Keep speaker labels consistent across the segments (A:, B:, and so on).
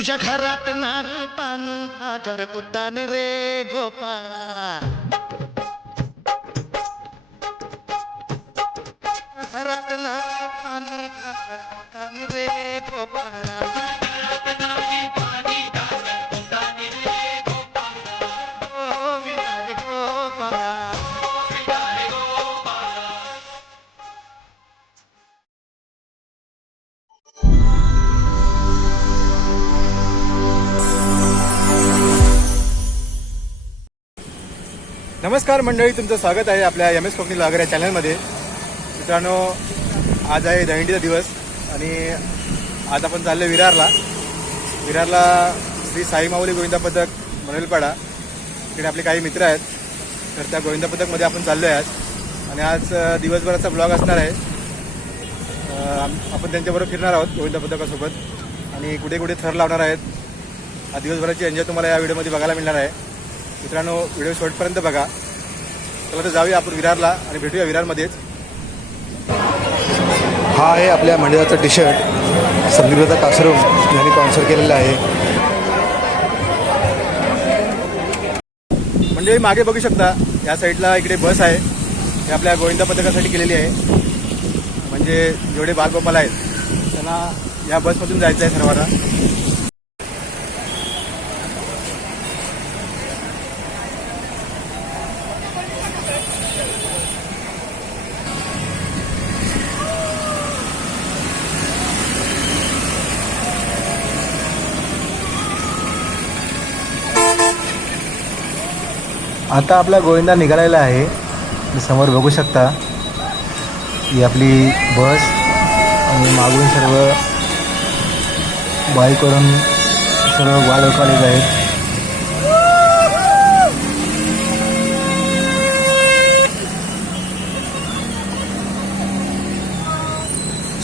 A: तुझ्या घरात नारळ पान आधार उद्यान रे गोपाळ. घरात नारळ पान आधार उद्यान रे गोपाळ.
B: नमस्कार मंडळी तुमचं स्वागत आहे आपल्या एम एस कोकणी लागर या चॅनलमध्ये. मित्रांनो आज आहे दहिंडीचा दिवस आणि आज आपण चाललो विरारला. विरारला श्री साई माऊली गोविंदा पथक मनोलपाडा तिकडे आपले काही मित्र आहेत तर त्या गोविंदा पथकमध्ये आपण चाललो आहे आज. आणि आज दिवसभराचा ब्लॉग असणार आहे. आपण त्यांच्याबरोबर फिरणार आहोत गोविंदा पथकासोबत. आणि कुठे कुठे थर लावणार आहेत हा दिवसभराची एन्जॉय तुम्हाला या व्हिडिओमध्ये बघायला मिळणार आहे. मित्रांनो व्हिडिओ शेवटपर्यंत बघा. चला तर जाऊया आपण विरारला आणि भेटूया विरारमध्येच. हा आहे आपल्या मंडळाचा टी शर्ट संदीपदा कासरूम यांनी स्पॉन्सर केलेला आहे. म्हणजे मागे बघू शकता या साईडला इकडे बस आहे. ही आपल्या गोविंदा पथकासाठी केलेली आहे. म्हणजे जेवढे बालगोपाल आहेत त्यांना या बसमधून जायचं आहे सर्वांना. आता आपला गोविंदा निघालेला आहे. समोर बघू शकता. ही आपली बस आणि मागून सर्व बाईकवरून सर्व वाढ कॉलेज आहेत.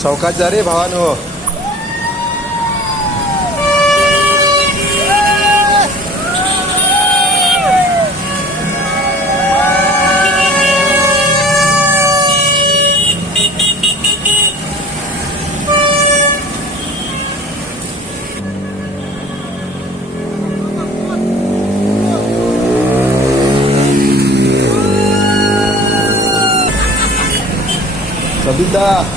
B: चौकात जा रे भावानो.
C: Sabida.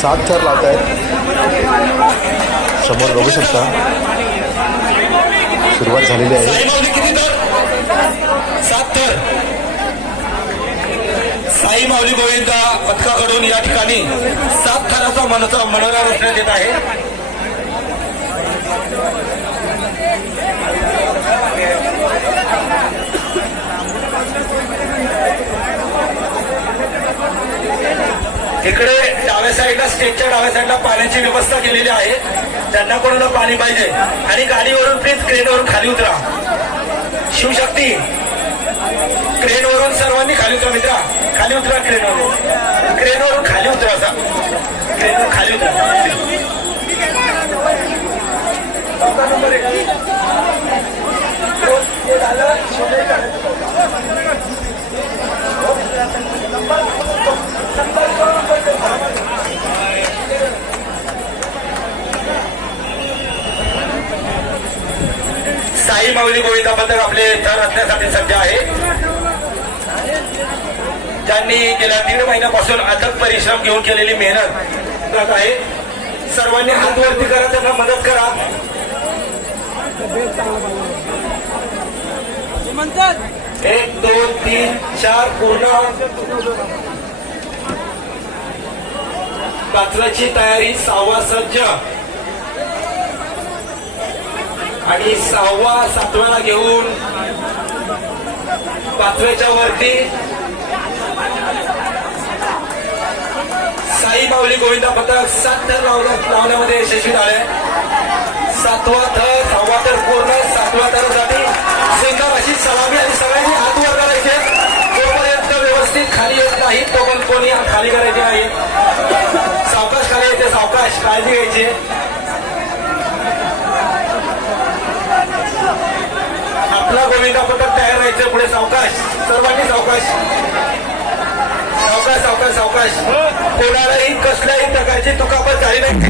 B: सात थर लावत आहेत. समोर बघू शकता. सुरुवात झालेली आहे.
C: साई माऊली किती सात साई गोविंदा पथकाकडून या ठिकाणी सात थराचा मनोरा रचण्यात येत आहे इकडे डाव्या साईडला स्टेजच्या डाव्या साईडला पाण्याची व्यवस्था केलेली आहे. त्यांना कोणाला पाणी पाहिजे? आणि गाडीवरून प्लीज क्रेनवरून खाली उतरा. शिवशक्ती क्रेनवरून सर्वांनी खाली उतरा मित्रा. खाली उतरा क्रेनवरून क्रेनवरून खाली उतरा असा. क्रेनवर खाली उतरा. नंबर माऊली गोविंदा पथक आपले थर असण्यासाठी सज्ज आहे. ज्यांनी गेल्या दीड महिन्यापासून अथक परिश्रम घेऊन केलेली मेहनत करत आहे. सर्वांनी हात वरती करा त्यांना मदत करा. एक दोन तीन चार पूर्ण. पाचव्याची तयारी सहावा सज्ज. आणि सहावा सातव्याला घेऊन पाचव्याच्या वरती साई माऊली गोविंदा पथक सात थर लावण्यामध्ये यशस्वी झाले. सातवा थर सहावा थर पूर्ण सातव्या थरासाठी सिंगा अशी सलामी आणि सगळ्यांनी हात वर करायचे. जोपर्यंत व्यवस्थित खाली येत नाही तोपर्यंत कोणी खाली करायचे नाही सावकाश खाली येते सावकाश काळजी घ्यायची. आपला गोविंदा पथक तयार राहायचं पुढे सावकाश. सर्वांनी सावकाश. सावकाश सावकाश सावकाश. कोणालाही कसल्याही प्रकारची दुखापत झाली नाही.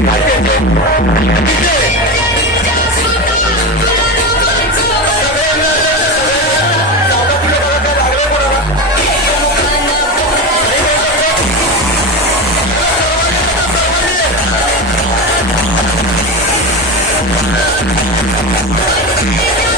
C: ती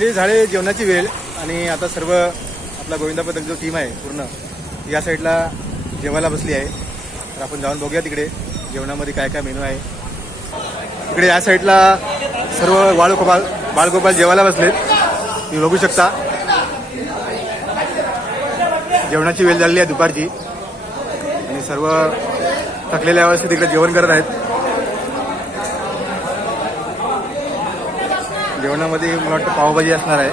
B: म्हणजे झाले जेवणाची वेळ आणि आता सर्व आपला गोविंदा पथक जो टीम आहे पूर्ण या साईडला जेवायला बसली आहे. तर आपण जाऊन बघूया तिकडे जेवणामध्ये काय काय मेनू आहे. तिकडे या साईडला सर्व बाळगोपाल बाळगोपाल जेवायला बसलेत तुम्ही बघू शकता. जेवणाची वेळ झालेली आहे दुपारची. आणि सर्व थकलेल्या अवस्थेत तिकडे जेवण करत आहेत. जेवणामध्ये मला वाटतं पावभाजी असणार आहे.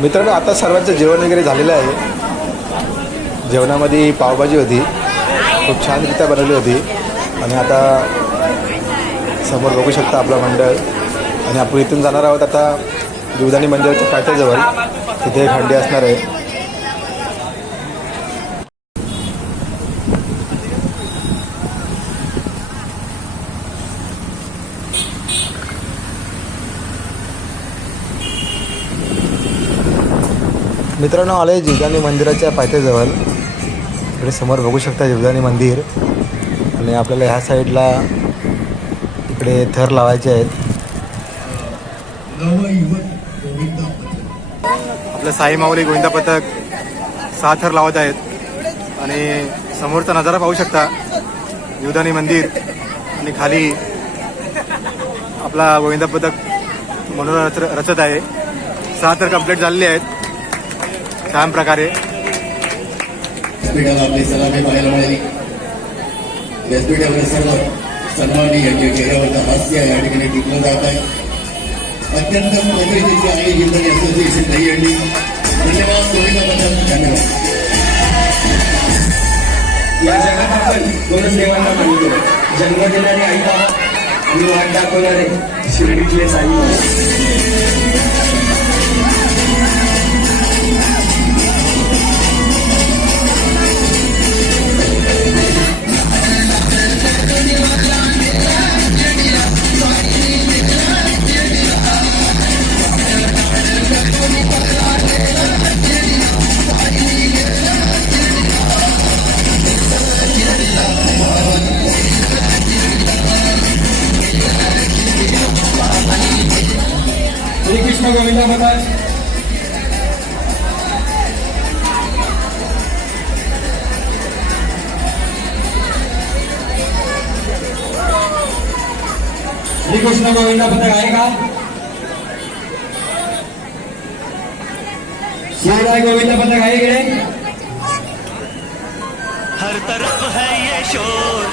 B: मित्रांनो आता सर्वांचं जेवण वगैरे झालेलं आहे. जेवणामध्ये पावभाजी होती. खूप छानरित्या बनवली होती. आणि आता समोर बघू शकता आपलं मंडळ. आणि आपण इथून जाणार आहोत आता जीवदानी मंदिराच्या पायथ्याजवळ तिथे एक हंडी असणार आहे. मित्रांनो आले जीवदानी मंदिराच्या पायथ्याजवळ. इकडे समोर बघू शकता जीवदानी मंदिर. आणि आपल्याला ह्या साईडला इकडे थर लावायचे आहेत. आपलं साई माऊली गोविंदा पथक सहा थर लावत आहेत. आणि समोरचा नजारा पाहू शकता. युधानी मंदिर आणि खाली आपला गोविंदा पथक मनोरा रच रचत आहे. सहा थर कंप्लीट झालेले आहेत. छान प्रकारे.
D: आपली सलामी पाहायला मिळाली. व्यासपीठावर सर्व सन्मानी यांच्या चेहऱ्यावरचं हास्य या ठिकाणी टिकलं जात आहे. अत्यंत मैत्रीची आणि गीतरी असोसिएशन दही हंडी धन्यवाद गोविंदाबद्दल धन्यवाद.
E: या जगात आपण दोनच देवांना म्हणतो जन्म देणारे आई बाबा मी वाट दाखवणारे शिर्डीतले साई गोविंद पथक आहे इकडे.
A: हर तरफ है ये शोर।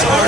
F: Sorry.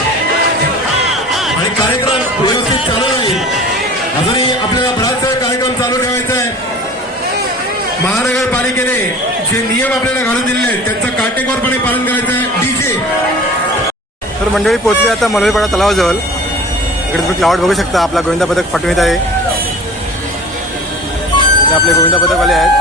F: महापालिकेने जे नियम आपल्याला घालून दिलेले आहेत त्यांचं काटेकोरपणे पालन करायचं आहे. डीजे.
B: तर मंडळी पोहोचली आता मनोरीपाडा तलावाजवळ. इकडे तुम्ही क्लाउड बघू शकता आपला गोविंदा पदक फटवीत आहे. आपले गोविंदा पथकवाले आहेत.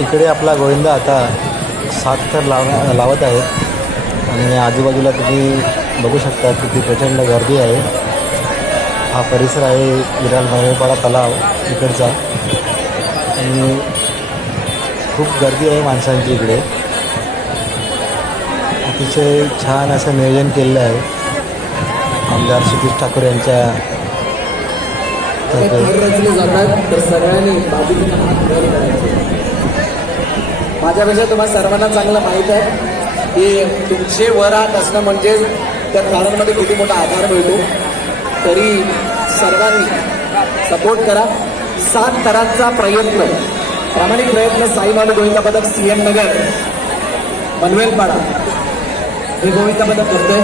G: इकडे आपला गोविंदा आता सात थर लाव लावत आहेत आणि आजूबाजूला तुम्ही बघू शकता किती प्रचंड गर्दी आहे. हा परिसर आहे विराल महिपाडा तलाव इकडचा. आणि खूप गर्दी आहे माणसांची इकडे. अतिशय छान असं नियोजन केलेलं आहे. आमदार सतीश ठाकूर यांच्या
H: सगळ्यांनी माझ्यापेक्षा तुम्हाला सर्वांना चांगलं माहीत आहे की तुमचे वर हात असणं म्हणजे त्या झाडांमध्ये किती मोठा आधार मिळतो. तरी सर्वांनी सपोर्ट करा. सात तरांचा प्रयत्न. प्रामाणिक प्रयत्न साईमालू गोविंदा पदक सी एम नगर पनवेलपाडा हे गोविंदा पदक करतोय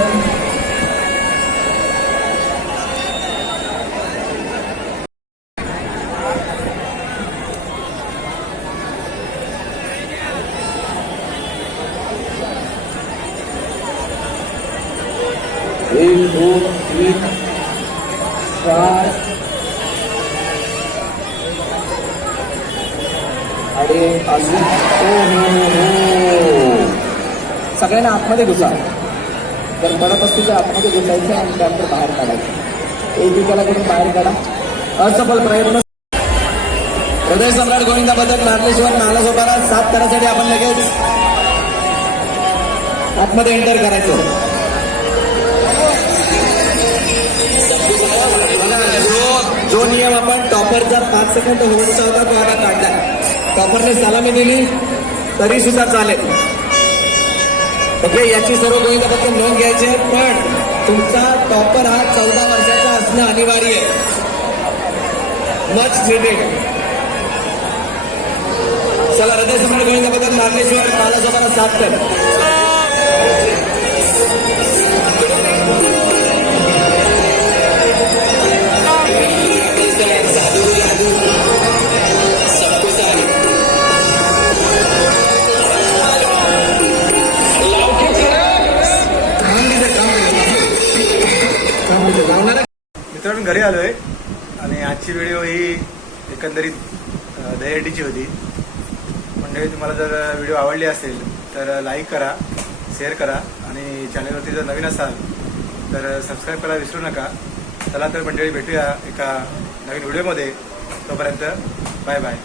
H: एक दोन तीन चार आणि अजून हो, हो, हो, सगळ्यांना आतमध्ये घुसा. तर पडत असतील तर आतमध्ये घुसायचं आणि त्यानंतर बाहेर काढायचं. एकेकाला करून बाहेर काढा. असफल प्रयत्न. हृदय सम्राट गोविंदा पदक नागेश्वर नालासोपारा सात करायसाठी आपण लगेच आतमध्ये एंटर करायचं. जो नियम आपण टॉपरचा पाच सेकंद होल्डचा होता तो आता काढलाय. टॉपरने सलामी दिली तरी सुद्धा चालेल. ओके याची सर्व गोविंदा फक्त नोंद घ्यायची आहे पण तुमचा टॉपर हा चौदा वर्षाचा असणं अनिवार्य आहे. मच लिमिट चला हृदय समोर गोविंदा पत्र नागेश्वर नालासोपारा सात कर
B: एकंदरीत दहीहंडीची होती. म्हणजे तुम्हाला जर व्हिडिओ आवडली असेल तर लाईक करा शेअर करा आणि चॅनलवरती जर नवीन असाल तर सबस्क्राईब करायला विसरू नका. चला तर मंडळी भेटूया एका नवीन व्हिडिओमध्ये. तोपर्यंत बाय बाय.